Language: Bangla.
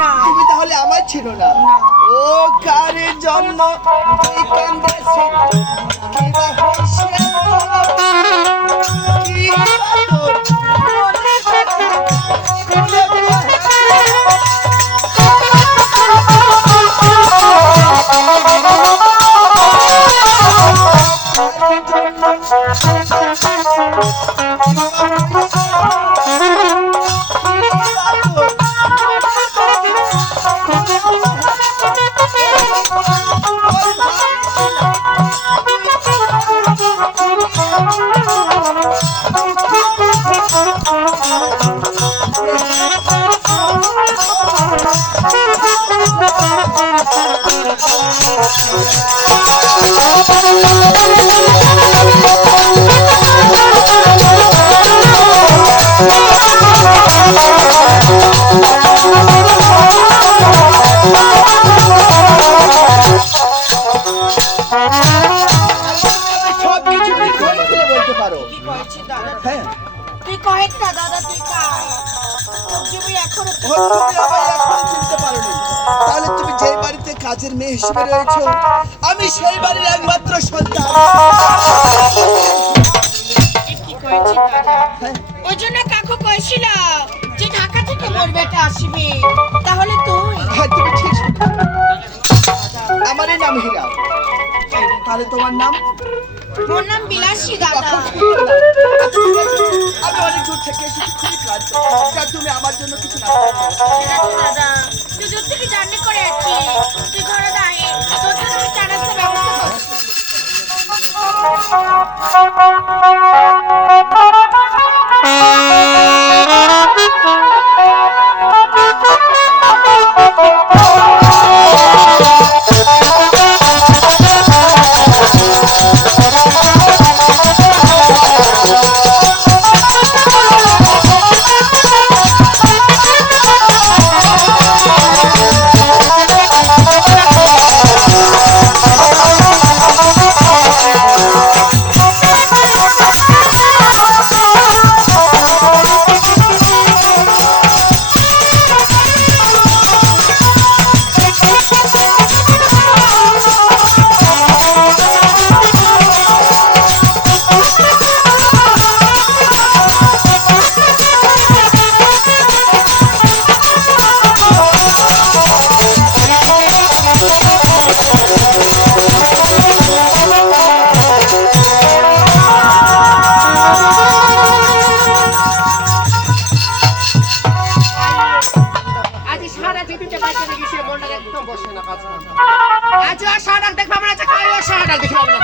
না। তুমি তাহলে আমার ছিল না। ও কারের জন্য তুই কান্দেছিস, কিবা হইছে কিবা তোর মনে কথা শুনে কাজের মেয়ে হিসেবে রয়েছে, আমি সেই বাড়ির একমাত্র সন্তান। ওই জন্য কাকু কইছিল যে ঢাকা থেকে মোর বেটা আসবে, তাহলে তুই? হ্যাঁ, তুমি ঠিক। আমার নাম হীরা। তাহলে তোমার নাম? মোর নাম বিলাসী দাদা। আমি অনেক দূর থেকে এসেছি, খুবই ক্লান্ত। তুমি আমার জন্য কিছু না দাদা, তুই দূর থেকে জার্নি করে আসছিস, তুই ঘরে দাঁড়িয়ে তোর জন্য আমি চা নাস্তার ব্যবস্থা করছি। আজ সারা দেখবা আমরা খাইও সারা দেখবা আমরা